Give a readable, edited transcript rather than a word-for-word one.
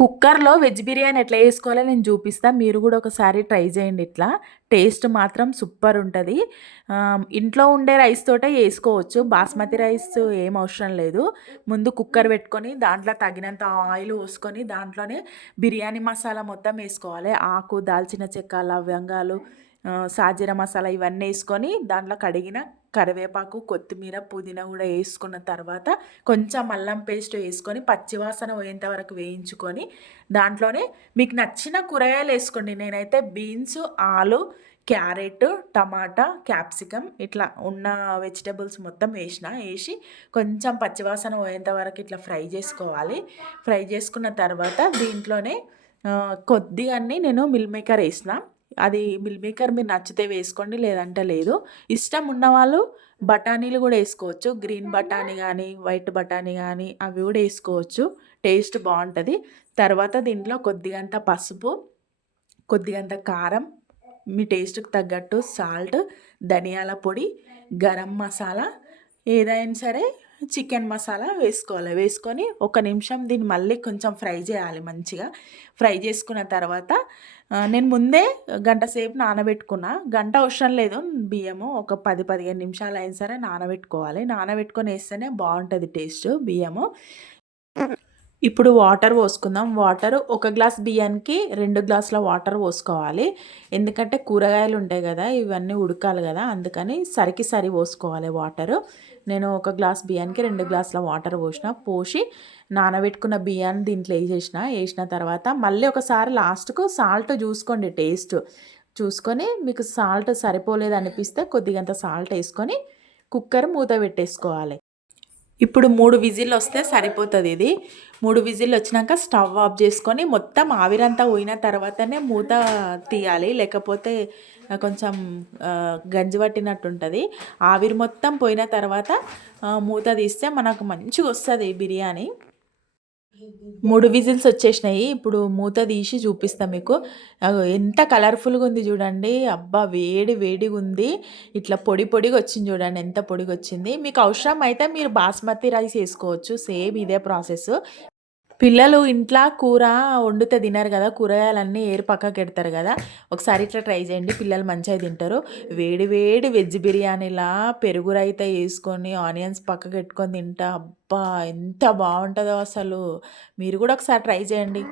కుక్కర్‌లో వెజ్ బిర్యానీ ఎట్లా చేసుకోవాలో నేను చూపిస్తా. మీరు కూడా ఒకసారి ట్రై చేయండి ఇట్లా. టేస్ట్ మాత్రం సూపర్ ఉంటది. ఇంట్లో ఉండే రైస్ తోటే చేసుకోవచ్చు. బాస్మతి రైస్ ఏం అవసరం లేదు. ముందు కుక్కర్ పెట్టుకొని దాంట్లో తగినంత ఆయిల్ పోసుకొని దాంట్లోనే బిర్యానీ మసాలా మొత్తం వేసుకోవాలి. ఆకు, దాల్చిన చెక్క, లవంగాలు, సాజీర మసాలా ఇవన్నీ వేసుకొని దాంట్లో కడిగిన కరివేపాకు, కొత్తిమీర, పుదీనా కూడా వేసుకున్న తర్వాత కొంచెం అల్లం పేస్ట్ వేసుకొని పచ్చివాసన పోయేంత వరకు వేయించుకొని దాంట్లోనే మీకు నచ్చిన కూరగాయలు వేసుకోండి. నేనైతే బీన్స్, ఆలు, క్యారెట్, టమాటా, క్యాప్సికమ్ ఇట్లా ఉన్న వెజిటబుల్స్ మొత్తం వేసి కొంచెం పచ్చివాసన పోయేంత వరకు ఇట్లా ఫ్రై చేసుకోవాలి. ఫ్రై చేసుకున్న తర్వాత దీంట్లోనే కొద్దిగా నేను మిల్ మేకర్ వేసిన. అది మిల్ మేకర్ మీరు నచ్చితే వేసుకోండి, లేదంటే లేదు. ఇష్టం ఉన్నవాళ్ళు బఠానీలు కూడా వేసుకోవచ్చు. గ్రీన్ బఠానీ కానీ, వైట్ బఠానీ కానీ అవి కూడా వేసుకోవచ్చు. టేస్ట్ బాగుంటుంది. తర్వాత దీంట్లో కొద్దిగంత పసుపు, కొద్దిగంత కారం, మీ టేస్ట్కి తగ్గట్టు సాల్ట్, ధనియాల పొడి, గరం మసాలా, ఏదైనా సరే చికెన్ మసాలా వేసుకోవాలి. వేసుకొని ఒక నిమిషం దీన్ని మళ్ళీ కొంచెం ఫ్రై చేయాలి మంచిగా. ఫ్రై చేసుకున్న తర్వాత నేను ముందే గంట సేపు నానబెట్టుకున్నా. గంట అవసరం లేదు, బియ్యము ఒక 10-15 నిమిషాలు అయినా సరే నానబెట్టుకోవాలి. నానబెట్టుకొని వేస్తేనే బాగుంటుంది టేస్ట్ బియ్యము. ఇప్పుడు వాటర్ పోసుకుందాం. వాటర్ ఒక గ్లాస్ బియ్యానికి 2 గ్లాసుల వాటర్ పోసుకోవాలి. ఎందుకంటే కూరగాయలు ఉంటాయి కదా, ఇవన్నీ ఉడకాలి కదా, అందుకని సరి పోసుకోవాలి వాటరు. నేను ఒక గ్లాస్ బియ్యానికి 2 గ్లాసుల వాటర్ పోసి నానబెట్టుకున్న బియ్యాన్ని దీంట్లో వేసిన తర్వాత మళ్ళీ ఒకసారి లాస్ట్కు సాల్ట్ చూసుకోండి. టేస్ట్ చూసుకొని మీకు సాల్ట్ సరిపోలేదు అనిపిస్తే కొద్దిగంత సాల్ట్ వేసుకొని కుక్కర్ మూత పెట్టేసుకోవాలి. ఇప్పుడు 3 విజిల్ వస్తే సరిపోతుంది. ఇది 3 విజిల్ వచ్చినాక స్టవ్ ఆఫ్ చేసుకొని మొత్తం ఆవిరంతా పోయిన తర్వాతనే మూత తీయాలి, లేకపోతే కొంచెం గంజి పట్టినట్టు ఉంటుంది. ఆవిరి మొత్తం పోయిన తర్వాత మూత తీస్తే మనకు మంచిగా వస్తుంది బిర్యానీ. 3 విజిల్స్ వచ్చేసినాయి. ఇప్పుడు మూత తీసి చూపిస్తాను మీకు. ఎంత కలర్ఫుల్గా ఉంది చూడండి. అబ్బా, వేడిగా ఉంది. ఇట్లా పొడిగా వచ్చింది చూడండి, ఎంత పొడిగా వచ్చింది. మీకు అవసరం అయితే మీరు బాస్మతి రైస్ వేసుకోవచ్చు. సేమ్ ఇదే ప్రాసెస్. పిల్లలు ఇంట్లో కూర వండితే తినరు కదా, కూరగాయలన్నీ ఏరు పక్కకి పెడతారు కదా. ఒకసారి ఇట్లా ట్రై చేయండి, పిల్లలు మంచిగా తింటారు. వేడి వెజ్ బిర్యానీలా పెరుగు రైతా వేసుకొని ఆనియన్స్ పక్కకి పెట్టుకొని తింటా, అబ్బా ఎంత బాగుంటుందో అసలు. మీరు కూడా ఒకసారి ట్రై చేయండి.